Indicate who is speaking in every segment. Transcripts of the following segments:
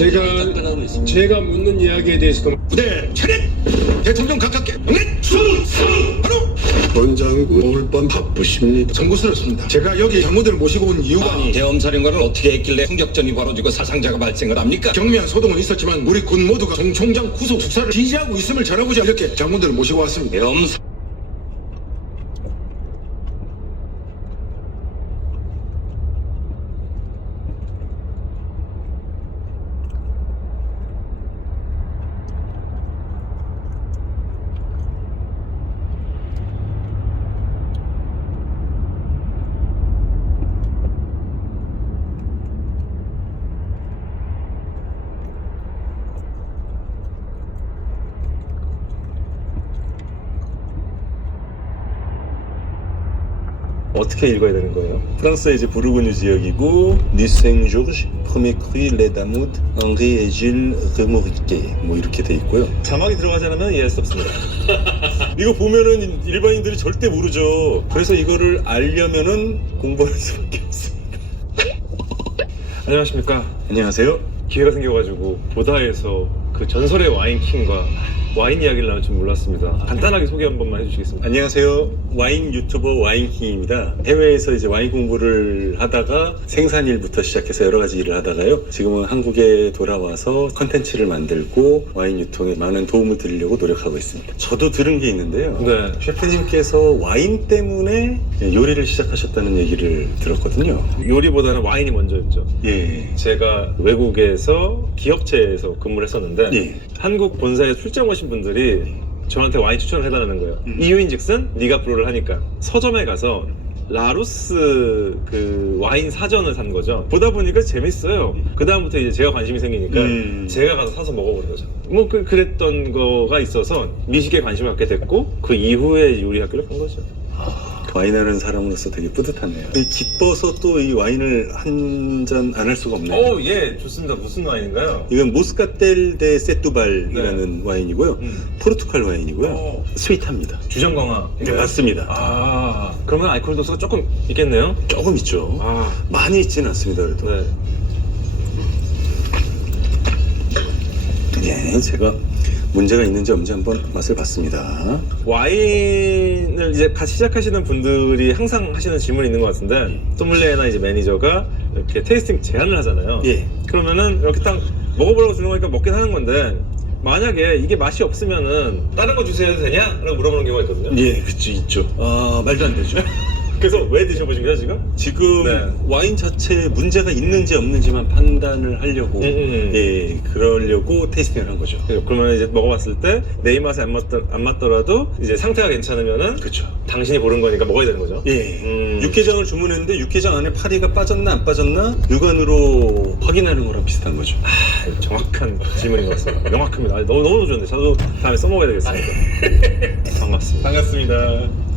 Speaker 1: 제가. 제가 묻는 이야기에 대해서 그럼
Speaker 2: 부대 차렷! 대통령 가깝게 충성! 바로
Speaker 1: 원장군 오늘 밤 바쁘십니다.
Speaker 2: 정부스럽습니다. 제가 여기 장모들을 모시고 온 이유가
Speaker 3: 아니 대엄사령관은 어떻게 했길래 총격전이 벌어지고 사상자가 발생을 합니까?
Speaker 2: 경미한 소동은 있었지만 우리 군 모두가 정 총장 구속 수사를 지지하고 있음을 전하고자 이렇게 장모들을 모시고 왔습니다.
Speaker 3: 대엄사
Speaker 4: 어떻게 읽어야 되는 거예요? 프랑스의 이제 부르고뉴 지역이고 뉴생 조르지, 프로메 크리 레다무드, 앙리 에질 르모리케 뭐 이렇게 돼 있고요. 자막이 들어가지 않으면 이해할 수 없습니다. 이거 보면은 일반인들이 절대 모르죠. 그래서 이거를 알려면은 공부할 수밖에 없습니다.
Speaker 5: 안녕하십니까.
Speaker 4: 안녕하세요.
Speaker 5: 기회가 생겨가지고 보다에서 그 전설의 와인킹과 와인 이야기를 나눌 줄 몰랐습니다. 간단하게 소개 한 번만 해주시겠습니까?
Speaker 4: 안녕하세요. 와인 유튜버 와인킹입니다. 해외에서 이제 와인 공부를 하다가 생산일부터 시작해서 여러 가지 일을 하다가요. 지금은 한국에 돌아와서 컨텐츠를 만들고 와인 유통에 많은 도움을 드리려고 노력하고 있습니다. 저도 들은 게 있는데요.
Speaker 5: 네.
Speaker 4: 셰프님께서 와인 때문에 요리를 시작하셨다는 얘기를 들었거든요.
Speaker 5: 요리보다는 와인이 먼저였죠.
Speaker 4: 예.
Speaker 5: 제가 외국에서 기업체에서 근무를 했었는데
Speaker 4: 예.
Speaker 5: 한국 본사에 출장 오신 분들이 저한테 와인 추천을 해달라는 거예요.
Speaker 4: 음.
Speaker 5: 이유인즉슨 네가 브로를 하니까 서점에 가서 라로스 그 와인 사전을 산 거죠. 보다 보니까 재밌어요. 그 다음부터 이제 제가 관심이 생기니까
Speaker 4: 음.
Speaker 5: 제가 가서 사서 먹어보는 거죠. 뭐 그, 그랬던 거가 있어서 미식에 관심을 갖게 됐고 그 이후에 요리 학교를 간 거죠.
Speaker 4: 와인하는 사람으로서 되게 뿌듯하네요. 기뻐서 또 이 와인을 한 잔 안 할 수가 없네요.
Speaker 5: 오, 예, 좋습니다. 무슨 와인인가요?
Speaker 4: 이건 모스카텔 데 세뚜발이라는 와인이고요.
Speaker 5: 음.
Speaker 4: 포르투갈 와인이고요.
Speaker 5: 오.
Speaker 4: 스윗합니다.
Speaker 5: 주정 강화.
Speaker 4: 네, 맞습니다.
Speaker 5: 아, 그러면 알코올 도수가 조금 있겠네요.
Speaker 4: 조금 있죠.
Speaker 5: 아,
Speaker 4: 많이 있지는 않습니다. 그래도.
Speaker 5: 네.
Speaker 4: 예, 제가 문제가 있는지 없는지 한번 맛을 봤습니다.
Speaker 5: 와인을 이제 같이 시작하시는 분들이 항상 하시는 질문이 있는 것 같은데 소믈리에나 이제 매니저가 이렇게 테이스팅 제안을 하잖아요.
Speaker 4: 예.
Speaker 5: 그러면은 이렇게 딱 먹어보라고 주는 거니까 먹긴 하는 건데 만약에 이게 맛이 없으면은 다른 거 주세요 해도 되냐? 라고 물어보는 경우가 있거든요.
Speaker 4: 예, 그쵸, 있죠. 아, 말도 안 되죠.
Speaker 5: 그래서 왜 드셔보신 거예요 지금?
Speaker 4: 지금
Speaker 5: 네.
Speaker 4: 와인 자체에 문제가 있는지 없는지만 판단을 하려고,
Speaker 5: 음, 음.
Speaker 4: 예, 그러려고 테이스팅을 한 거죠.
Speaker 5: 그러면 이제 먹어봤을 때 내 입맛에 안, 맞더, 안 맞더라도 이제 상태가 괜찮으면은
Speaker 4: 그렇죠.
Speaker 5: 당신이 고른 거니까 먹어야 되는 거죠.
Speaker 4: 예.
Speaker 5: 음.
Speaker 4: 육개장을 주문했는데 육개장 안에 파리가 빠졌나 안 빠졌나 육안으로 확인하는 거랑 비슷한 거죠.
Speaker 5: 아, 정확한 질문인 것 같습니다. 명확합니다. 아, 너무 너무 좋은데 저도 다음에 써먹어야 되겠습니다. 반갑습니다.
Speaker 4: 반갑습니다.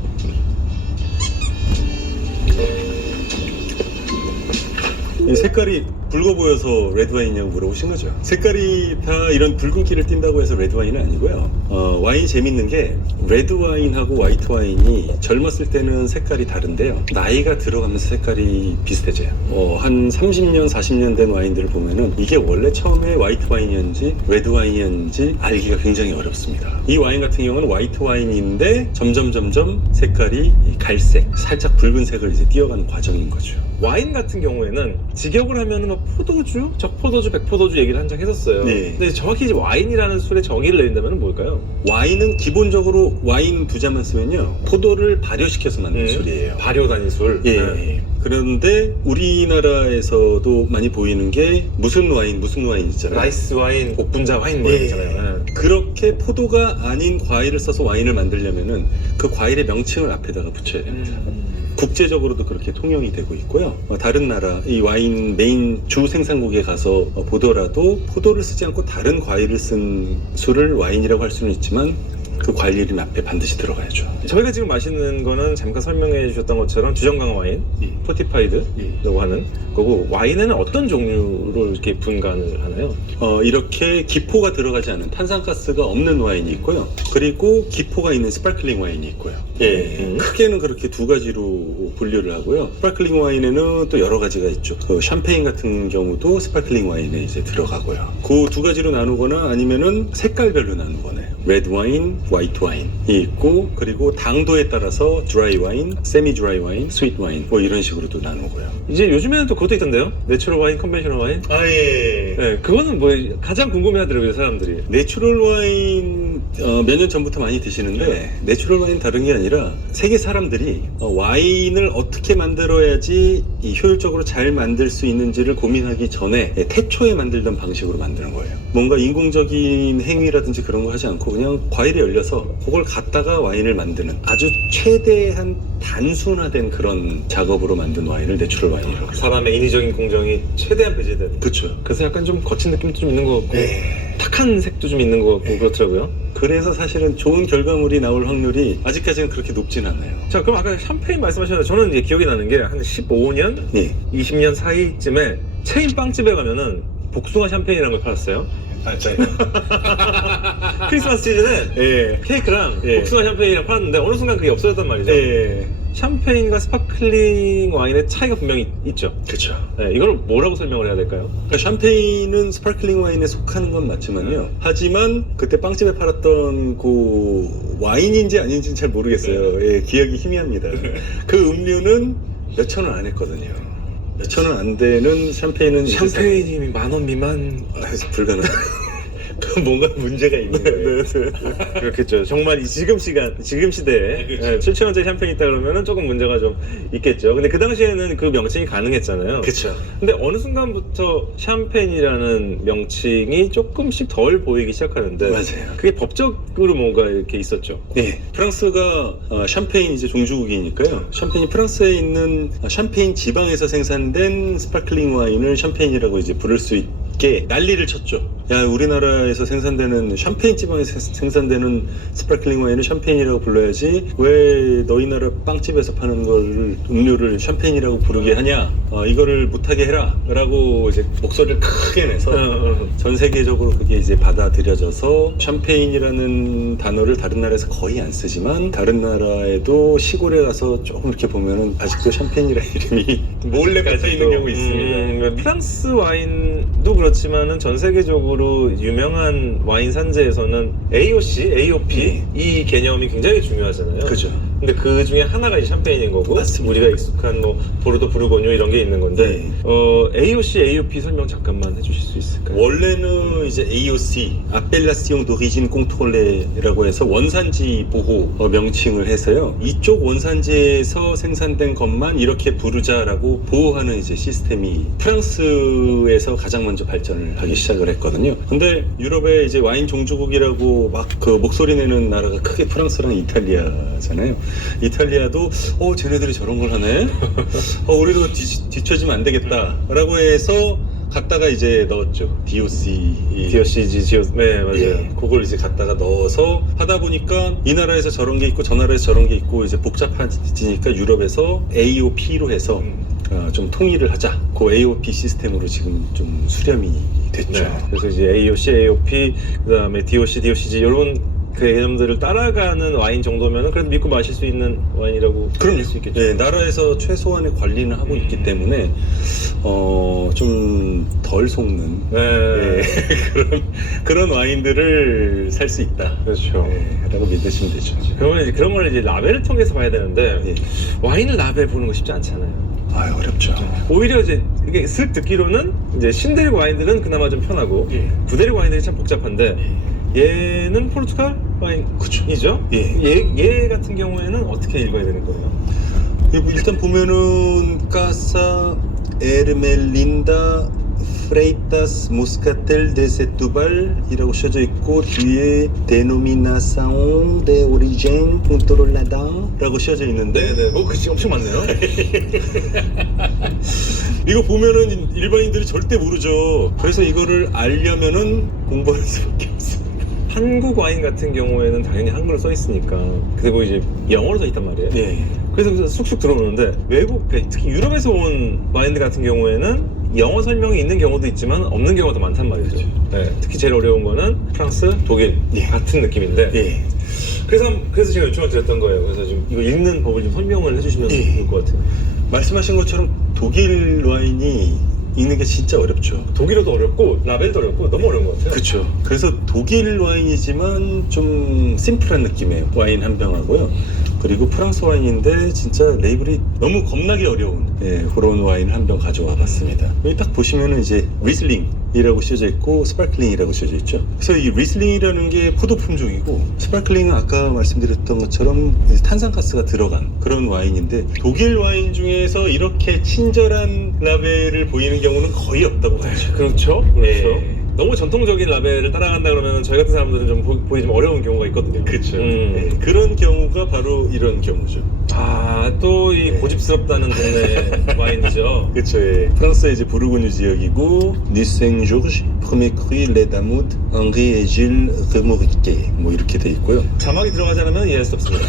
Speaker 4: 이 색깔이 붉어 보여서 레드와인이냐고 물어보신 거죠. 색깔이 다 이런 붉은기를 띈다고 해서 레드와인은 아니고요. 어, 와인 재밌는 게 레드와인하고 화이트와인이 젊었을 때는 색깔이 다른데요. 나이가 들어가면서 색깔이 비슷해져요. 어, 한 30년, 40년 된 와인들을 보면은 이게 원래 처음에 화이트와인이었는지 레드와인이었는지 알기가 굉장히 어렵습니다. 이 와인 같은 경우는 화이트와인인데 점점 점점 색깔이 이 갈색, 살짝 붉은색을 이제 띄어가는 과정인 거죠.
Speaker 5: 와인 같은 경우에는 직역을 하면은 뭐 포도주, 적포도주, 백포도주 얘기를 한창 했었어요.
Speaker 4: 네.
Speaker 5: 근데 정확히 이제 와인이라는 술의 정의를 내린다면 뭘까요?
Speaker 4: 와인은 기본적으로 와인 두 잔만 쓰면요 포도를 발효시켜서 만든
Speaker 5: 음,
Speaker 4: 술이에요.
Speaker 5: 발효 단위 술.
Speaker 4: 예.
Speaker 5: 네.
Speaker 4: 그런데 우리나라에서도 많이 보이는 게 무슨 와인, 무슨 와인 있잖아요.
Speaker 5: 라이스 와인, 옥분자 와인 뭐
Speaker 4: 예.
Speaker 5: 거 있잖아요. 네.
Speaker 4: 그렇게 포도가 아닌 과일을 써서 와인을 만들려면은 그 과일의 명칭을 앞에다가 붙여야 됩니다.
Speaker 5: 음.
Speaker 4: 국제적으로도 그렇게 통용이 되고 있고요. 어, 다른 나라 이 와인 메인 주 생산국에 가서 어, 보더라도 포도를 쓰지 않고 다른 과일을 쓴 술을 와인이라고 할 수는 있지만 그 관리를 앞에 반드시 들어가야죠.
Speaker 5: 저희가 지금 마시는 거는 잠깐 설명해 주셨던 것처럼 주정강 와인,
Speaker 4: 예.
Speaker 5: 포티파이드라고 하는 거고 와인에는 어떤 종류로 이렇게 분간을 하나요?
Speaker 4: 어, 이렇게 기포가 들어가지 않은 탄산가스가 없는 와인이 있고요. 그리고 기포가 있는 스파클링 와인이 있고요. 예,
Speaker 5: 음.
Speaker 4: 크게는 그렇게 두 가지로 분류를 하고요. 스파클링 와인에는 또 여러 가지가 있죠. 그 샴페인 같은 경우도 스파클링 와인에 이제 들어가고요. 그 두 가지로 나누거나 아니면은 색깔별로 나누거나 레드 와인, 화이트 와인이 있고 그리고 당도에 따라서 드라이 와인, 세미 드라이 와인, 스윗 와인 뭐 이런 식으로도 나누고요.
Speaker 5: 이제 요즘에는 또 그것도 있던데요? 내추럴 와인, 컨벤셔널 와인?
Speaker 4: 아 예.
Speaker 5: 네, 그거는 뭐 가장 궁금해하더라고요 사람들이.
Speaker 4: 내추럴 와인 어, 몇 년 전부터 많이 드시는데 내추럴 와인 다른 게 아니라 세계 사람들이 어, 와인을 어떻게 만들어야지 이 효율적으로 잘 만들 수 있는지를 고민하기 전에 예, 태초에 만들던 방식으로 만드는 거예요. 뭔가 인공적인 행위라든지 그런 거 하지 않고 그냥 과일에 열려서 그걸 갖다가 와인을 만드는 아주 최대한 단순화된 그런 작업으로 만든 와인을 내추럴 와인이라고 해요.
Speaker 5: 사람의 인위적인 공정이 최대한 배제된.
Speaker 4: 그렇죠.
Speaker 5: 그래서 약간 좀 거친 느낌도 좀 있는 것 같고
Speaker 4: 네.
Speaker 5: 탁한 색도 좀 있는 것 같고 그렇더라고요.
Speaker 4: 그래서 사실은 좋은 결과물이 나올 확률이 아직까지는 그렇게 높진 않아요.
Speaker 5: 자 그럼 아까 샴페인 말씀하셨는데 저는 이제 기억이 나는 게 한 15년,
Speaker 4: 네.
Speaker 5: 20년 사이쯤에 체인 빵집에 가면은 복숭아 샴페인이라는 걸 팔았어요.
Speaker 4: 맞아요.
Speaker 5: 크리스마스 시즌에
Speaker 4: 예.
Speaker 5: 케이크랑
Speaker 4: 예.
Speaker 5: 복숭아 샴페인이랑 팔았는데 어느 순간 그게 없어졌단 말이죠.
Speaker 4: 예.
Speaker 5: 샴페인과 스파클링 와인의 차이가 분명히 있죠.
Speaker 4: 그렇죠.
Speaker 5: 네, 이걸 뭐라고 설명을 해야 될까요?
Speaker 4: 그러니까 샴페인은 스파클링 와인에 속하는 건 맞지만요. 하지만 그때 빵집에 팔았던 그 와인인지 아닌지는 잘 모르겠어요. 예, 기억이 희미합니다. 그 음료는 몇천 원 안 했거든요. 몇천 원 안 되는 샴페인은
Speaker 5: 샴페인이 만 원 미만
Speaker 4: 사- 아, 불가능. 그 뭔가 문제가 있는 거예요.
Speaker 5: 그렇겠죠. 정말 이 지금 시간, 지금 시대에 예, 7천 원짜리 샴페인 있다 그러면은 조금 문제가 좀 있겠죠. 근데 그 당시에는 그 명칭이 가능했잖아요.
Speaker 4: 그렇죠.
Speaker 5: 근데 어느 순간부터 샴페인이라는 명칭이 조금씩 덜 보이기 시작하는데
Speaker 4: 맞아요.
Speaker 5: 그게 법적으로 뭔가 이렇게 있었죠.
Speaker 4: 네, 프랑스가 어, 샴페인 이제 종주국이니까요. 샴페인이 프랑스에 있는 어, 샴페인 지방에서 생산된 스파클링 와인을 샴페인이라고 이제 부를 수 있게 난리를 쳤죠. 야, 우리나라에서 생산되는 샴페인 지방에서 생- 생산되는 스파클링 와인을 샴페인이라고 불러야지 왜 너희 나라 빵집에서 파는 걸 음료를 샴페인이라고 부르게 하냐? 어, 이거를 못하게 해라.라고 이제 목소리를 크게 내서
Speaker 5: 어, 어.
Speaker 4: 전 세계적으로 그게 이제 받아들여져서 샴페인이라는 단어를 다른 나라에서 거의 안 쓰지만 다른 나라에도 시골에 가서 조금 이렇게 보면은 아직도 샴페인이라는 이름이 몰래 붙어 있는 경우 있습니다.
Speaker 5: 음, 프랑스 와인도 그렇지만은 전 세계적으로 유명한 와인 산지에서는 AOC, AOP
Speaker 4: 네.
Speaker 5: 이 개념이 굉장히 중요하잖아요.
Speaker 4: 그죠.
Speaker 5: 근데 그 중에 하나가 이제 샴페인인 거고
Speaker 4: 맞습니다.
Speaker 5: 우리가 익숙한 뭐 보르도 부르고뉴 이런 게 있는 건데
Speaker 4: 네.
Speaker 5: 어, AOC, AOP 설명 잠깐만 해주실 수 있을까요?
Speaker 4: 원래는 이제 AOC, Appellation d'origine contrôlé라고 해서 원산지 보호 어, 명칭을 해서요. 이쪽 원산지에서 생산된 것만 이렇게 부르자라고 보호하는 이제 시스템이 프랑스에서 가장 먼저 발전을 하기 시작을 했거든요. 근데 유럽의 이제 와인 종주국이라고 막 그 목소리 내는 나라가 크게 프랑스랑 이탈리아잖아요. 이탈리아도 어 쟤네들이 저런 걸 하네. 어 우리도 뒤, 뒤처지면 안 되겠다라고 해서 갖다가 이제 넣었죠. DOC.
Speaker 5: DOCG, 지오, 네 맞아요.
Speaker 4: 예, 그걸 이제 갖다가 넣어서 하다 보니까 이 나라에서 저런 게 있고 저 나라에서 저런 게 있고 이제 복잡해지니까 유럽에서 AOP로 해서
Speaker 5: 음.
Speaker 4: 어, 좀 통일을 하자. 그 AOP 시스템으로 지금 좀 수렴이 됐죠.
Speaker 5: 네. 그래서 이제 AOC, AOP, 그 다음에 DOC, DOCG 이런 그 개념들을 따라가는 와인 정도면은 그래도 믿고 마실 수 있는 와인이라고
Speaker 4: 그럼요.
Speaker 5: 볼수 있겠죠.
Speaker 4: 네, 나라에서 최소한의 관리는 하고 있기 때문에 어, 좀 덜 속는
Speaker 5: 네.
Speaker 4: 예, 그런 그런 와인들을 살 수 있다.
Speaker 5: 그렇죠.
Speaker 4: 예, 라고 믿으시면 되죠.
Speaker 5: 그러면 이제 그런 걸 이제 라벨을 통해서 봐야 되는데
Speaker 4: 예.
Speaker 5: 와인을 라벨 보는 거 쉽지 않잖아요.
Speaker 4: 아 어렵죠.
Speaker 5: 오히려 이제 이게 슥 듣기로는 이제 신대륙 와인들은 그나마 좀 편하고
Speaker 4: 예.
Speaker 5: 부대륙 와인들이 참 복잡한데 얘는 포르투갈 와인이죠?
Speaker 4: 예.
Speaker 5: 얘, 얘 같은 경우에는 어떻게 읽어야 되는 거예요?
Speaker 4: 예, 뭐 일단 보면은 까사 에르멜린다 프레이타스 모스카텔 데 세투발이라고 써져 있고 뒤에 데노미나사옹 데 오리젠 푼토롤라다라고 써져 있는데
Speaker 5: 네네. 뭐 글씨 엄청 많네요.
Speaker 4: 이거 보면은 일반인들이 절대 모르죠. 그래서 이거를 알려면은 공부할 수밖에 없어요.
Speaker 5: 한국 와인 같은 경우에는 당연히 한글로 써 있으니까 그리고 이제 영어로 써 있단 말이에요.
Speaker 4: 네.
Speaker 5: 그래서 쑥쑥 들어오는데 외국 특히 유럽에서 온 와인들 같은 경우에는 영어 설명이 있는 경우도 있지만 없는 경우가 더 많단 말이죠. 네, 특히 제일 어려운 거는 프랑스, 독일
Speaker 4: 예.
Speaker 5: 같은 느낌인데
Speaker 4: 예.
Speaker 5: 그래서 그래서 제가 요청을 드렸던 거예요. 그래서 지금 이거 읽는 법을 좀 설명을 해주시면
Speaker 4: 예.
Speaker 5: 좋을 것 같아요.
Speaker 4: 말씀하신 것처럼 독일 와인이 읽는 게 진짜 어렵죠.
Speaker 5: 독일어도 어렵고 라벨도 어렵고 너무 어려운 것 같아요.
Speaker 4: 그렇죠. 그래서 독일 와인이지만 좀 심플한 느낌의 와인 한 병하고요. 그리고 프랑스 와인인데 진짜 레이블이 너무 겁나게 어려운 예, 그런 와인 한병 가져와 봤습니다. 여기 딱 보시면은 이제 리슬링 이라고 써져 있고 스파클링이라고 써져 있죠. 그래서 이 리슬링이라는 게 포도 품종이고 스파클링은 아까 말씀드렸던 것처럼 탄산가스가 들어간 그런 와인인데 독일 와인 중에서 이렇게 친절한 라벨을 보이는 경우는 거의 없다고 봐야죠.
Speaker 5: 그렇죠. 그렇죠.
Speaker 4: 예.
Speaker 5: 너무 전통적인 라벨을 따라간다 그러면 저희 같은 사람들은 좀 보, 보기 좀 어려운 경우가 있거든요.
Speaker 4: 그렇죠.
Speaker 5: 음.
Speaker 4: 네, 그런 경우가 바로 이런 경우죠.
Speaker 5: 아, 또 이
Speaker 4: 네.
Speaker 5: 고집스럽다는 동네 와인이죠.
Speaker 4: 그렇죠. 예. 프랑스의 이제 부르고뉴 지역이고 니생 조르, 프메 크리, 레다무드, 앙리 에질, 르모리케 뭐 이렇게 돼 있고요.
Speaker 5: 자막이 들어가지 않으면 이해할 수 없습니다.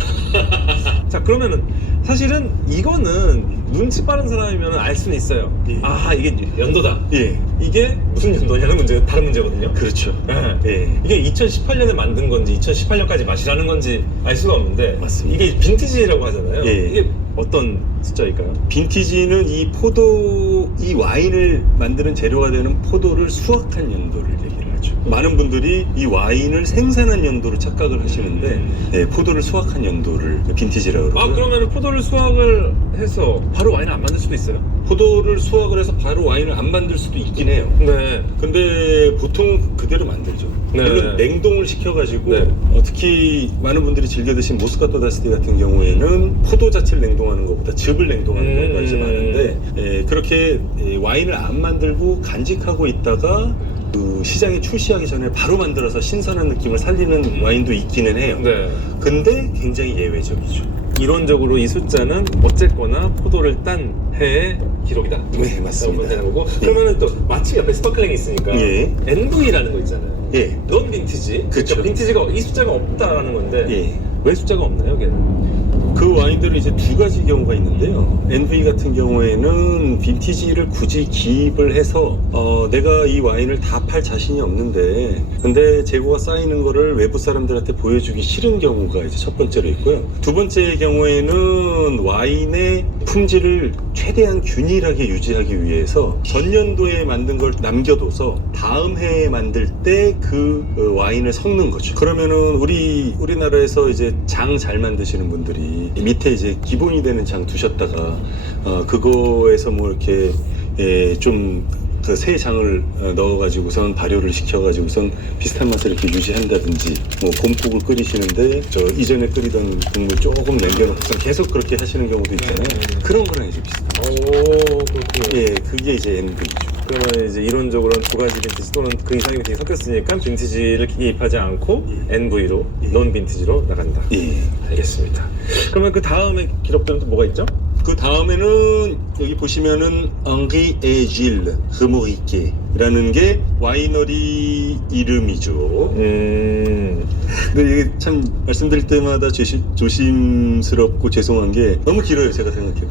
Speaker 5: 자, 그러면은 사실은 이거는 눈치 빠른 사람이면 알 수는 있어요.
Speaker 4: 예.
Speaker 5: 아, 이게 연도다.
Speaker 4: 예,
Speaker 5: 이게 무슨 연도냐는 문제, 다른 문제거든요.
Speaker 4: 그렇죠.
Speaker 5: 예.
Speaker 4: 예.
Speaker 5: 이게 2018년에 만든 건지 2018년까지 마시라는 건지 알 수가 없는데
Speaker 4: 맞습니다.
Speaker 5: 이게 빈티지라고 하잖아요.
Speaker 4: 예.
Speaker 5: 이게 어떤 숫자일까요?
Speaker 4: 빈티지는 이 포도, 이 와인을 만드는 재료가 되는 포도를 수확한 연도를 얘기를 하죠. 많은 분들이 이 와인을 생산한 연도로 착각을 하시는데, 예, 포도를 수확한 연도를 빈티지라고 그러고요.
Speaker 5: 아 그러면 포도를 수확을 해서 바로 와인을 안 만들 수도 있어요?
Speaker 4: 포도를 수확을 해서 바로 와인을 안 만들 수도 있긴 해요.
Speaker 5: 네.
Speaker 4: 근데 보통 그대로 만들죠.
Speaker 5: 네.
Speaker 4: 물론 냉동을 시켜가지고
Speaker 5: 네.
Speaker 4: 어, 특히 많은 분들이 즐겨 드신 모스카토 다스티 같은 경우에는 포도 자체를 냉동하는 것보다 즙을 냉동하는
Speaker 5: 음.
Speaker 4: 경우가 이제 많은데 예, 그렇게 예, 와인을 안 만들고 간직하고 있다가 그 시장에 출시하기 전에 바로 만들어서 신선한 느낌을 살리는 와인도 있기는 해요.
Speaker 5: 네.
Speaker 4: 근데 굉장히 예외적이죠.
Speaker 5: 이론적으로 이 숫자는 어쨌거나 포도를 딴 해의 기록이다.
Speaker 4: 네, 맞습니다.
Speaker 5: 라고 되는 거고
Speaker 4: 예.
Speaker 5: 그러면은 또 마침 옆에 스파클링이 있으니까
Speaker 4: 예.
Speaker 5: NV라는 거 있잖아요.
Speaker 4: 예.
Speaker 5: 넌 빈티지.
Speaker 4: 그쵸.
Speaker 5: 그러니까 빈티지가 이 숫자가 없다라는 건데
Speaker 4: 예.
Speaker 5: 왜 숫자가 없나요, 걔는?
Speaker 4: 그 와인들은 이제 두 가지 경우가 있는데요. NV 같은 경우에는 빈티지를 굳이 기입을 해서 어, 내가 이 와인을 다 팔 자신이 없는데 근데 재고가 쌓이는 거를 외부 사람들한테 보여주기 싫은 경우가 이제 첫 번째로 있고요. 두 번째 경우에는 와인의 품질을 최대한 균일하게 유지하기 위해서 전년도에 만든 걸 남겨둬서 다음 해에 만들 때 그 와인을 섞는 거죠. 그러면은 우리 우리나라에서 이제 장 잘 만드시는 분들이 밑에 이제 기본이 되는 장 두셨다가 어 그거에서 뭐 이렇게 예, 좀 그새 장을 어, 넣어가지고선 발효를 시켜가지고선 비슷한 맛을 이렇게 유지한다든지 뭐 곰국을 끓이시는데 저 이전에 끓이던 국물 조금 남겨놓고선 계속 그렇게 하시는 경우도 있잖아요. 그런 거랑 이제 비슷해요.
Speaker 5: 오, 그렇군요.
Speaker 4: 예, 그게 이제 NV죠.
Speaker 5: 그러면 이제 이론적으로는 두 가지 빈티지 또는 그 이상의 빈티지 섞였으니까 빈티지를 기입하지 않고
Speaker 4: 예.
Speaker 5: NV로,
Speaker 4: 예.
Speaker 5: 논 빈티지로 나간다.
Speaker 4: 예.
Speaker 5: 알겠습니다. 그러면 그 다음에 기록들은 또 뭐가 있죠?
Speaker 4: 그 다음에는 여기 보시면은 앙리 에질 르모리케라는 게 와이너리 이름이죠.
Speaker 5: 음,
Speaker 4: 근데 이게 참 말씀드릴 때마다 조심, 조심스럽고 죄송한 게 너무 길어요 제가 생각해도.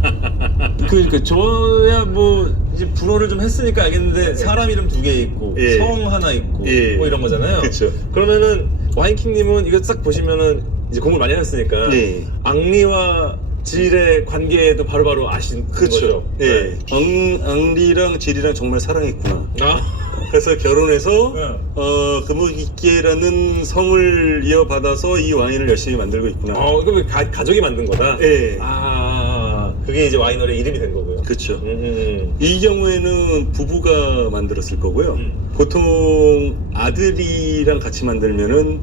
Speaker 5: 그러니까 저야 뭐 이제 불어를 좀 했으니까 알겠는데 사람 이름 두 개 있고
Speaker 4: 예.
Speaker 5: 성 하나 있고
Speaker 4: 예.
Speaker 5: 뭐 이런 거잖아요.
Speaker 4: 그쵸.
Speaker 5: 그러면은 와인킹님은 이거 싹 보시면은 이제 공부를 많이 하셨으니까
Speaker 4: 네.
Speaker 5: 앙리와 질의 관계도 바로바로 아신 거죠.
Speaker 4: 예. 앙, 앙리랑 질이랑 정말 사랑했구나.
Speaker 5: 아,
Speaker 4: 그래서 결혼해서
Speaker 5: 네.
Speaker 4: 어 금오기께라는 성을 이어받아서 이 와인을 열심히 만들고 있구나.
Speaker 5: 어, 이거 가, 가족이 만든 거다.
Speaker 4: 예.
Speaker 5: 아, 그게 이제 와이너리의 이름이 된 거고요.
Speaker 4: 그렇죠.
Speaker 5: 음,
Speaker 4: 이 경우에는 부부가 만들었을 거고요.
Speaker 5: 음.
Speaker 4: 보통 아들이랑 같이 만들면은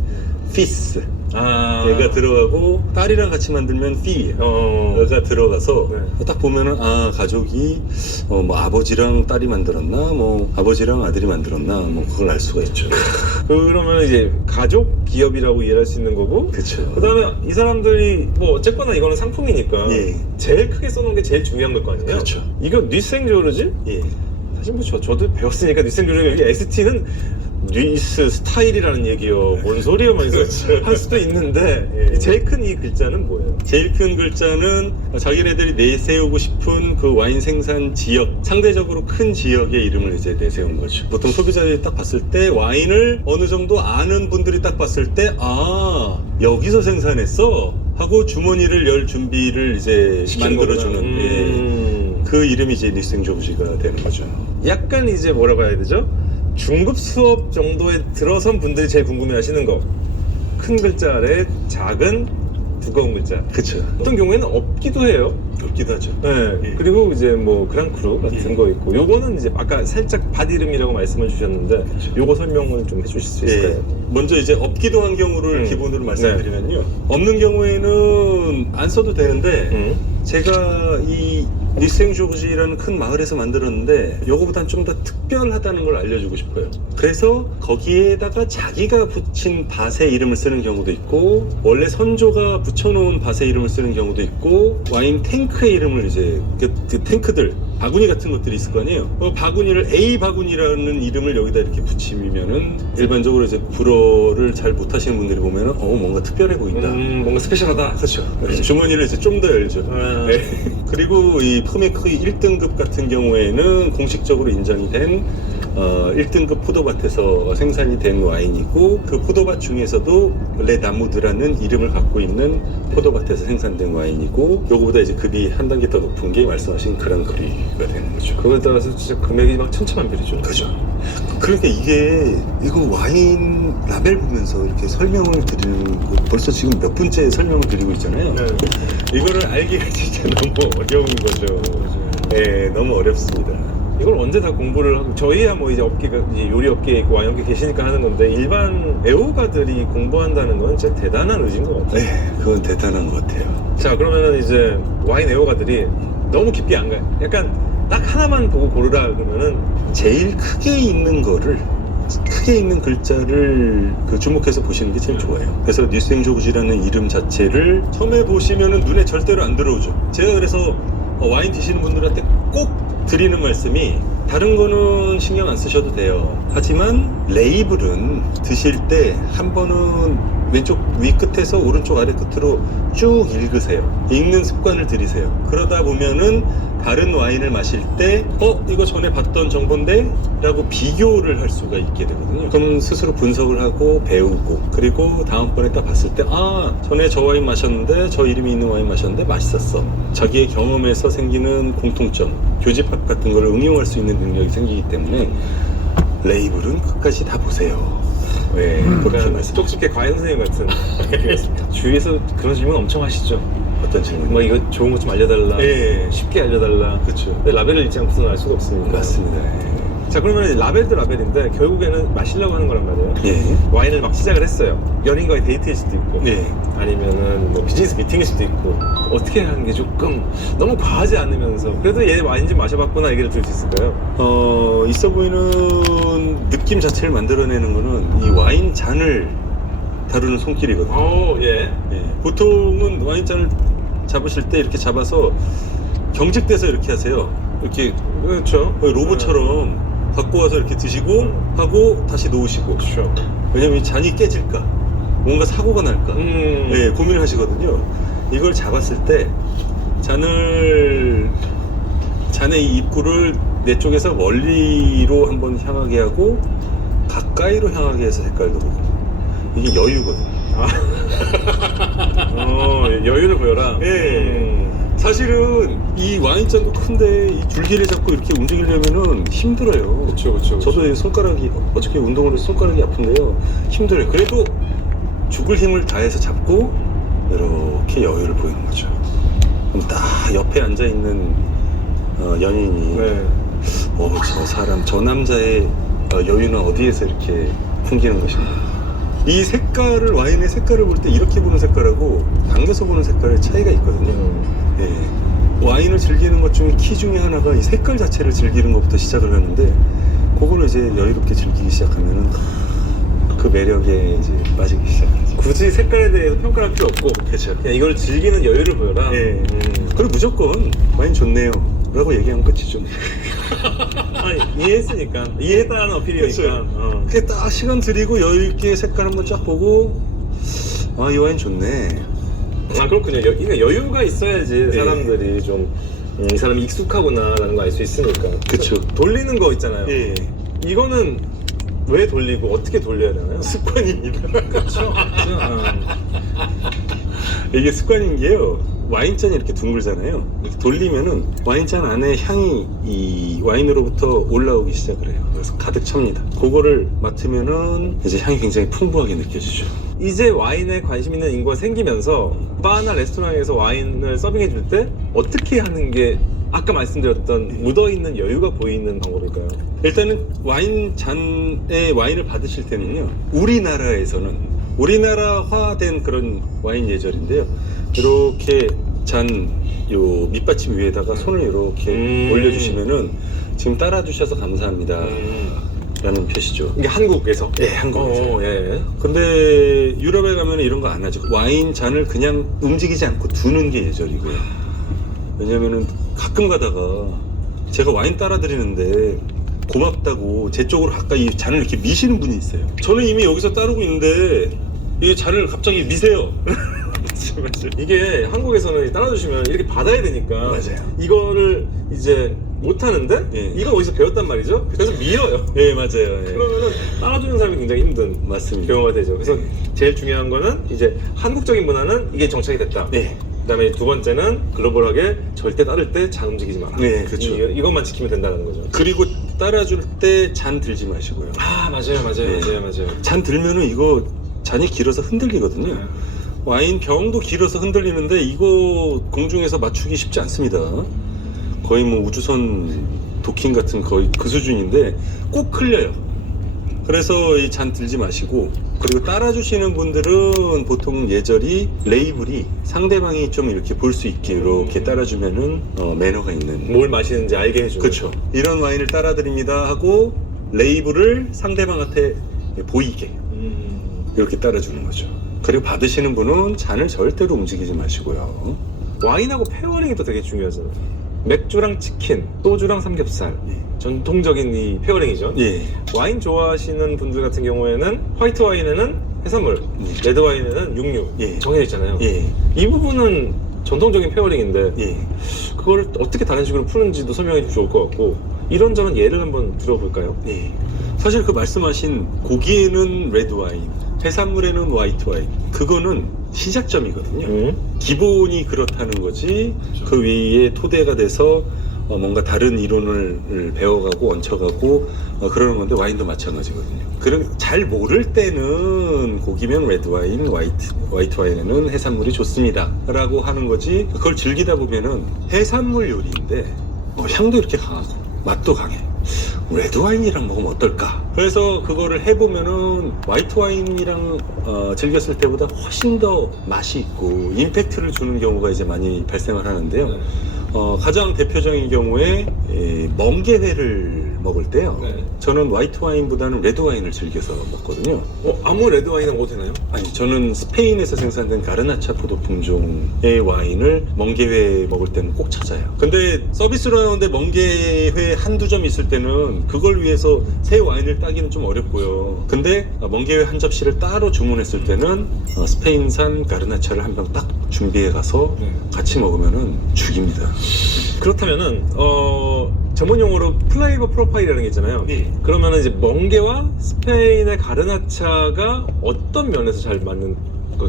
Speaker 4: 피스
Speaker 5: 아,
Speaker 4: 얘가 들어가고 딸이랑 같이 만들면 피가
Speaker 5: 어,
Speaker 4: 들어가서
Speaker 5: 네.
Speaker 4: 딱 보면은 아 가족이 어, 뭐 아버지랑 딸이 만들었나 뭐 아버지랑 아들이 만들었나 뭐 그걸 알 수가 있죠.
Speaker 5: 그러면 이제 가족 기업이라고 이해할 수 있는 거고.
Speaker 4: 그렇죠.
Speaker 5: 그다음에 이 사람들이 뭐 어쨌거나 이거는 상품이니까
Speaker 4: 예.
Speaker 5: 제일 크게 써놓은 게 제일 중요한 걸 거 아니에요?
Speaker 4: 그렇죠.
Speaker 5: 이거 뉘생조르지?
Speaker 4: 예.
Speaker 5: 사실 뭐 저, 저도 배웠으니까 여기 ST는 뉴이스 스타일이라는 얘기요. 뭔 소리요? 막 이러면서 할 수도 있는데
Speaker 4: 예.
Speaker 5: 제일 큰 이 글자는 뭐예요?
Speaker 4: 제일 큰 글자는 자기네들이 내세우고 싶은 그 와인 생산 지역, 상대적으로 큰 지역의 이름을 이제 내세운 거죠. 보통 소비자들이 딱 봤을 때 와인을 어느 정도 아는 분들이 딱 봤을 때, 아, 여기서 생산했어? 하고 주머니를 열 준비를 이제 만들어주는. 예.
Speaker 5: 음.
Speaker 4: 그 이름이 이제 리스팅조브지가 되는 거죠.
Speaker 5: 약간 이제 뭐라고 해야 되죠? 중급 수업 정도에 들어선 분들이 제일 궁금해 하시는 거. 큰 글자 아래 작은 두꺼운 글자.
Speaker 4: 그쵸.
Speaker 5: 어떤 경우에는 없기도 해요.
Speaker 4: 없기도 하죠.
Speaker 5: 네.
Speaker 4: 예.
Speaker 5: 그리고 이제 뭐 그랑크루 같은
Speaker 4: 예.
Speaker 5: 거 있고 요거는 이제 아까 살짝 밭 이름이라고 말씀을 주셨는데 요거 설명을 좀 해주실 수
Speaker 4: 예,
Speaker 5: 있을까요?
Speaker 4: 먼저 이제 없기도 한 경우를
Speaker 5: 음.
Speaker 4: 기본으로 말씀드리면요. 없는 경우에는 안 써도 되는데
Speaker 5: 음.
Speaker 4: 제가 이 리생조브지라는 큰 마을에서 만들었는데 요거보단 좀 더 특별하다는 걸 알려주고 싶어요. 그래서 거기에다가 자기가 붙인 밭의 이름을 쓰는 경우도 있고 원래 선조가 붙여놓은 밭의 이름을 쓰는 경우도 있고 와인 탱크의 이름을 이제 그, 그 탱크들 바구니 같은 것들이 있을 거 아니에요. 어, 바구니를 A 바구니라는 이름을 여기다 이렇게 붙이면은 일반적으로 이제 불어를 잘 못하시는 분들이 보면은 어 뭔가 특별해 보인다.
Speaker 5: 음, 뭔가 스페셜하다.
Speaker 4: 그렇죠. 주머니를 이제 좀 더 열죠.
Speaker 5: 아.
Speaker 4: 네. 그리고 이 포메크 1등급 같은 경우에는 공식적으로 인정이 된 어, 1등급 포도밭에서 생산이 된 와인이고 그 포도밭 중에서도 레나무드라는 이름을 갖고 있는 포도밭에서 생산된 와인이고 요거보다 이제 급이 한 단계 더 높은 게 말씀하신 그랑크리가 되는 거죠.
Speaker 5: 그거에 따라서 진짜 금액이 막 천차만별이죠.
Speaker 4: 그죠. 그러니까 이게 이거 와인 라벨 보면서 이렇게 설명을 드리는 거 벌써 지금 몇 분째 설명을 드리고 있잖아요.
Speaker 5: 네.
Speaker 4: 이거를 알기가 진짜 너무 어려운 거죠. 네, 너무 어렵습니다.
Speaker 5: 이걸 언제 다 공부를 하고 저희야 뭐 이제 업계가 이제 요리 업계에 있고 와인 업계 계시니까 하는 건데 일반 애호가들이 공부한다는 건 진짜 대단한 의지인 것 같아요.
Speaker 4: 네, 그건 대단한 것 같아요.
Speaker 5: 자 그러면은 이제 와인 애호가들이 너무 깊게 안 가요. 약간 딱 하나만 보고 고르라 그러면은
Speaker 4: 제일 크게 있는 거를 크게 있는 글자를 그 주목해서 보시는 게 제일 좋아요. 그래서 뉴생조브지라는 이름 자체를 처음에 보시면은 눈에 절대로 안 들어오죠. 제가 그래서 어, 와인 드시는 분들한테 꼭 드리는 말씀이 다른 거는 신경 안 쓰셔도 돼요. 하지만 레이블은 드실 때 한 번은 왼쪽 위 끝에서 오른쪽 아래 끝으로 쭉 읽으세요. 읽는 습관을 들이세요. 그러다 보면은 다른 와인을 마실 때, 어, 이거 전에 봤던 정보인데? 라고 비교를 할 수가 있게 되거든요. 그럼 스스로 분석을 하고 배우고, 그리고 다음번에 딱 봤을 때, 아, 전에 저 와인 마셨는데, 저 이름이 있는 와인 마셨는데 맛있었어. 자기의 경험에서 생기는 공통점, 교집합 같은 걸 응용할 수 있는 능력이 생기기 때문에, 레이블은 끝까지 다 보세요. 네, 그렇게
Speaker 5: 약간
Speaker 4: 말씀.
Speaker 5: 똑똑해 과외 선생님 같은 느낌이었습니다. 주위에서 그런 질문 엄청 하시죠.
Speaker 4: 어떤 질문?
Speaker 5: 뭐 이거 좋은 것 좀 알려달라.
Speaker 4: 예.
Speaker 5: 쉽게 알려달라.
Speaker 4: 그렇죠.
Speaker 5: 근데 라벨을 읽지 않고서는 알 수가 없으니까.
Speaker 4: 맞습니다.
Speaker 5: 자 그러면 이제 라벨도 라벨인데 결국에는 마시려고 하는 거란 말이에요.
Speaker 4: 예.
Speaker 5: 와인을 막 시작을 했어요. 연인과의 데이트일 수도 있고,
Speaker 4: 예.
Speaker 5: 아니면은 뭐 비즈니스 미팅일 수도 있고, 어떻게 하는 게 조금 너무 과하지 않으면서 그래도 얘 와인 좀 마셔봤구나 얘기를 들을 수 있을까요?
Speaker 4: 어, 있어 보이는 느낌 자체를 만들어내는 거는 이 와인 잔을 다루는 손길이거든요.
Speaker 5: 어, 예.
Speaker 4: 예. 보통은 와인 잔을 잡으실 때 이렇게 잡아서 경직돼서 이렇게 하세요. 이렇게
Speaker 5: 그렇죠.
Speaker 4: 거의 로봇처럼 갖고 와서 이렇게 드시고
Speaker 5: 음.
Speaker 4: 하고 다시 놓으시고.
Speaker 5: 그렇죠.
Speaker 4: 왜냐면 이 잔이 깨질까? 뭔가 사고가 날까?
Speaker 5: 음.
Speaker 4: 예, 고민을 하시거든요. 이걸 잡았을 때 잔을 잔의 이 입구를 내 쪽에서 멀리로 한번 향하게 하고 가까이로 향하게 해서 색깔도 보고 이게 여유거든요.
Speaker 5: 어, 여유를 보여라.
Speaker 4: 예.
Speaker 5: 음.
Speaker 4: 사실은 이 와인잔도 큰데 이 줄기를 잡고 이렇게 움직이려면은 힘들어요.
Speaker 5: 그렇죠, 그렇죠.
Speaker 4: 저도 이 손가락이 어저께 운동을 해서 손가락이 아픈데요. 힘들어요. 그래도 죽을 힘을 다해서 잡고 이렇게 여유를 보이는 거죠. 그럼 딱 옆에 앉아 있는 어, 연인이
Speaker 5: 네.
Speaker 4: 어, 저 사람, 저 남자의 어, 여유는 어디에서 이렇게 풍기는 것인가. 이 색깔을, 와인의 색깔을 볼 때 이렇게 보는 색깔하고 당겨서 보는 색깔의 차이가 있거든요.
Speaker 5: 음.
Speaker 4: 예. 와인을 즐기는 것 중에 키 중에 하나가 이 색깔 자체를 즐기는 것부터 시작을 하는데, 그거를 이제 여유롭게 즐기기 시작하면은 그 매력에 이제 빠지기 시작하죠.
Speaker 5: 굳이 색깔에 대해서 평가할 필요 없고,
Speaker 4: 그렇죠.
Speaker 5: 그냥 이걸 즐기는 여유를 보여라.
Speaker 4: 예.
Speaker 5: 음.
Speaker 4: 그리고 무조건 와인 좋네요. 라고 얘기하면 끝이죠.
Speaker 5: 아니, 이해했으니까. 이해했다는 어필이니까.
Speaker 4: 그쵸.
Speaker 5: 어.
Speaker 4: 그게 딱 시간 들이고 여유 있게 색깔 한번 쫙 보고 아 이 와인 좋네.
Speaker 5: 아 그렇군요. 여, 이게 여유가 있어야지
Speaker 4: 예.
Speaker 5: 사람들이 좀 음, 이 사람이 익숙하구나라는 걸알수 있으니까.
Speaker 4: 그쵸.
Speaker 5: 돌리는 거 있잖아요.
Speaker 4: 예.
Speaker 5: 이거는 왜 돌리고 어떻게 돌려야 되나요?
Speaker 4: 습관입니다.
Speaker 5: 그렇죠.
Speaker 4: 이게 습관인 게요. 와인잔이 이렇게 둥글잖아요. 이렇게 돌리면은 와인잔 안에 향이 이 와인으로부터 올라오기 시작을 해요. 그래서 가득 찹니다. 그거를 맡으면은 이제 향이 굉장히 풍부하게 느껴지죠.
Speaker 5: 이제 와인에 관심 있는 인구가 생기면서 바나 레스토랑에서 와인을 서빙해 줄 때 어떻게 하는 게 아까 말씀드렸던 묻어 있는 여유가 보이는 방법일까요?
Speaker 4: 일단은 와인 잔에 와인을 받으실 때는요. 우리나라에서는 우리나라화된 그런 와인 예절인데요. 이렇게 잔 요 밑받침 위에다가 손을 이렇게
Speaker 5: 음.
Speaker 4: 올려주시면은 지금 따라주셔서 감사합니다.
Speaker 5: 음.
Speaker 4: 라는 표시죠.
Speaker 5: 이게 한국에서?
Speaker 4: 예, 한국에서.
Speaker 5: 어, 예.
Speaker 4: 근데 유럽에 가면 이런 거 안 하죠. 와인 잔을 그냥 움직이지 않고 두는 게 예절이고요. 왜냐면은 가끔 가다가 제가 와인 따라 드리는데 고맙다고 제 쪽으로 가까이 이 잔을 이렇게 미시는 분이 있어요. 저는 이미 여기서 따르고 있는데 이 잔을 갑자기 미세요. 맞죠.
Speaker 5: 이게 한국에서는 따라주시면 이렇게 받아야 되니까
Speaker 4: 맞아요.
Speaker 5: 이거를 이제 못 하는데
Speaker 4: 예.
Speaker 5: 이건 어디서 배웠단 말이죠? 그래서 밀어요.
Speaker 4: 예, 맞아요. 예.
Speaker 5: 그러면은 따라주는 사람이 굉장히 힘든
Speaker 4: 맞습니다.
Speaker 5: 경우가 되죠. 그래서 제일 중요한 거는 이제 한국적인 문화는 이게 정착이 됐다.
Speaker 4: 네.
Speaker 5: 그다음에 두 번째는 글로벌하게 절대 따를 때잔 움직이지 마라.
Speaker 4: 네, 그쵸.
Speaker 5: 이, 이것만 지키면 된다는 거죠.
Speaker 4: 그리고 따라줄 때 잔 들지 마시고요.
Speaker 5: 아 맞아요, 맞아요,
Speaker 4: 네.
Speaker 5: 맞아요, 맞아요.
Speaker 4: 잔 들면은 이거 잔이 길어서 흔들리거든요. 와인 병도 길어서 흔들리는데 이거 공중에서 맞추기 쉽지 않습니다. 거의 뭐 우주선 도킹 같은 거의 그 수준인데 꼭 흘려요. 그래서 이 잔 들지 마시고 그리고 따라주시는 분들은 보통 예절이 레이블이 상대방이 좀 이렇게 볼 수 있게 이렇게 따라주면은 어, 매너가 있는
Speaker 5: 뭘 마시는지 알게 해주는.
Speaker 4: 그렇죠. 이런 와인을 따라드립니다 하고 레이블을 상대방한테 보이게
Speaker 5: 음,
Speaker 4: 이렇게 따라주는 거죠. 그리고 받으시는 분은 잔을 절대로 움직이지 마시고요.
Speaker 5: 와인하고 페어링이 또 되게 중요하잖아요. 맥주랑 치킨, 소주랑 삼겹살.
Speaker 4: 예.
Speaker 5: 전통적인 이 페어링이죠.
Speaker 4: 예.
Speaker 5: 와인 좋아하시는 분들 같은 경우에는 화이트 와인에는 해산물,
Speaker 4: 예.
Speaker 5: 레드 와인에는 육류
Speaker 4: 예.
Speaker 5: 정해져 있잖아요.
Speaker 4: 예.
Speaker 5: 이 부분은 전통적인 페어링인데
Speaker 4: 예.
Speaker 5: 그걸 어떻게 다른 식으로 푸는지도 설명해 주면 좋을 것 같고 이런저런 예를 한번 들어볼까요?
Speaker 4: 예. 사실 그 말씀하신 고기에는 레드 와인, 해산물에는 화이트 와인. 그거는 시작점이거든요.
Speaker 5: 음.
Speaker 4: 기본이 그렇다는 거지 그 위에 토대가 돼서 어, 뭔가 다른 이론을 배워가고 얹혀가고 어, 그러는 건데 와인도 마찬가지거든요. 그런 잘 모를 때는 고기면 레드 와인, 화이트 화이트 와인에는 해산물이 좋습니다라고 하는 거지. 그걸 즐기다 보면은 해산물 요리인데 어, 향도 이렇게 강하고 맛도 강해. 레드 와인이랑 먹으면 어떨까? 그래서 그거를 해보면은 화이트 와인이랑 어, 즐겼을 때보다 훨씬 더 맛이 있고 임팩트를 주는 경우가 이제 많이 발생을 하는데요.
Speaker 5: 네.
Speaker 4: 어, 가장 대표적인 경우에 에, 멍게회를 먹을 때요.
Speaker 5: 네.
Speaker 4: 저는 화이트 와인보다는 레드 와인을 즐겨서 먹거든요.
Speaker 5: 어, 아무 레드 와인 먹어도 되나요?
Speaker 4: 아니 저는 스페인에서 생산된 가르나차 포도 품종의 와인을 멍게회 먹을 때는 꼭 찾아요. 근데 서비스로 하는데 멍게회 한두 점 있을 때는 그걸 위해서 새 와인을 따기는 좀 어렵고요. 근데 멍게회 한 접시를 따로 주문했을 때는 어, 스페인산 가르나차를 한 병 딱 준비해 가서
Speaker 5: 네.
Speaker 4: 같이 먹으면은 죽입니다.
Speaker 5: 그렇다면은 어 전문 용어로 플레이버 프로파일이라는 게 있잖아요.
Speaker 4: 네.
Speaker 5: 그러면은 이제 멍게와 스페인의 가르나차가 어떤 면에서 잘 맞는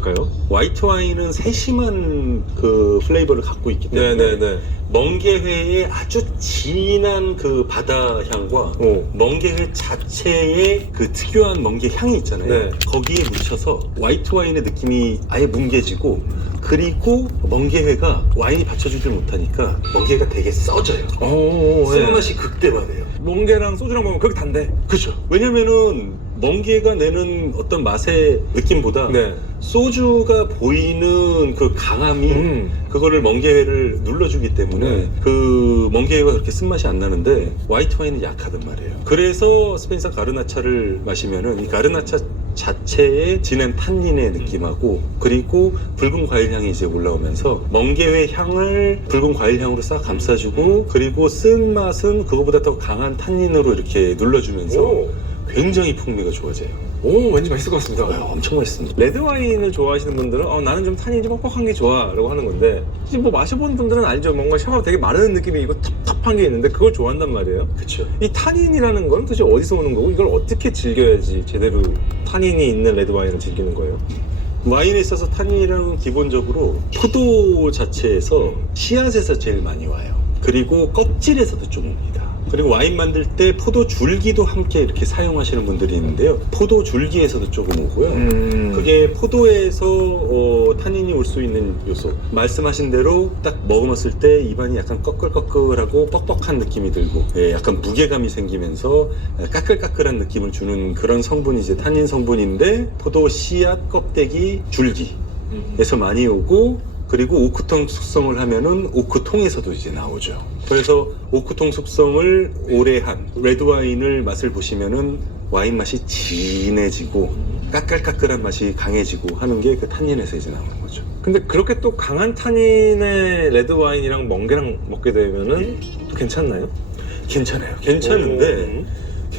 Speaker 5: 걸까요?
Speaker 4: 화이트 와인은 세심한 그 플레이버를 갖고 있기 때문에
Speaker 5: 네네네.
Speaker 4: 멍게회의 아주 진한 그 바다 향과
Speaker 5: 오.
Speaker 4: 멍게회 자체의 그 특유한 멍게 향이 있잖아요.
Speaker 5: 네.
Speaker 4: 거기에 묻혀서 화이트 와인의 느낌이 아예 뭉개지고 그리고 멍게회가 와인이 받쳐주질 못하니까 멍게가 되게 써져요.
Speaker 5: 오, 네.
Speaker 4: 쓴맛이 극대화돼요.
Speaker 5: 멍게랑 소주랑 먹으면 그렇게 단데.
Speaker 4: 그렇죠. 왜냐면은 멍게가 내는 어떤 맛의 느낌보다
Speaker 5: 네.
Speaker 4: 소주가 보이는 그 강함이
Speaker 5: 음.
Speaker 4: 그거를 멍게회를 눌러주기 때문에
Speaker 5: 네.
Speaker 4: 그 멍게회가 그렇게 쓴맛이 안 나는데 화이트 와인은 약하단 말이에요. 그래서 스페인산 가르나차를 마시면은 이 가르나차 자체의 진한 탄닌의 느낌하고 그리고 붉은 과일 향이 이제 올라오면서 멍게의 향을 붉은 과일 향으로 싹 감싸주고 그리고 쓴 맛은 그거보다 더 강한 탄닌으로 이렇게 눌러주면서
Speaker 5: 오,
Speaker 4: 굉장히 풍미가 좋아져요.
Speaker 5: 오 왠지 맛있을 것 같습니다.
Speaker 4: 아, 엄청 맛있습니다.
Speaker 5: 레드 와인을 좋아하시는 분들은 어, 나는 좀 탄닌이 좀 뻑뻑한 게 좋아라고 하는 건데 사실 뭐 마셔본 분들은 알죠 뭔가 샤워가 되게 마르는 느낌이 있고 텁텁한 게 있는데 그걸 좋아한단 말이에요
Speaker 4: 그렇죠.
Speaker 5: 이 타닌이라는 건 도대체 어디서 오는 거고 이걸 어떻게 즐겨야지 제대로 타닌이 있는 레드 와인을 즐기는 거예요
Speaker 4: 와인에 있어서 탄닌이라는 건 기본적으로 포도 자체에서 씨앗에서 제일 많이 와요. 그리고 껍질에서도 좀 옵니다. 그리고 와인 만들 때 포도 줄기도 함께 이렇게 사용하시는 분들이 있는데요. 포도 줄기에서도 조금 오고요.
Speaker 5: 음.
Speaker 4: 그게 포도에서 어, 타닌이 올 수 있는 요소. 말씀하신 대로 딱 먹어봤을 때 입안이 약간 꺼끌꺼끌하고 뻑뻑한 느낌이 들고, 예, 약간 무게감이 생기면서 까끌까끌한 느낌을 주는 그런 성분이 이제 타닌 성분인데 포도 씨앗 껍데기 줄기에서 많이 오고 그리고 오크통 숙성을 하면은 오크통에서도 이제 나오죠. 그래서 오크통 숙성을 오래 한 레드 와인을 맛을 보시면은 와인 맛이 진해지고 까끌까끌한 맛이 강해지고 하는 게 그 탄닌에서 이제 나오는 거죠.
Speaker 5: 근데 그렇게 또 강한 타닌의 레드 와인이랑 멍게랑 먹게 되면은 또 괜찮나요?
Speaker 4: 괜찮아요. 괜찮은데
Speaker 5: 오.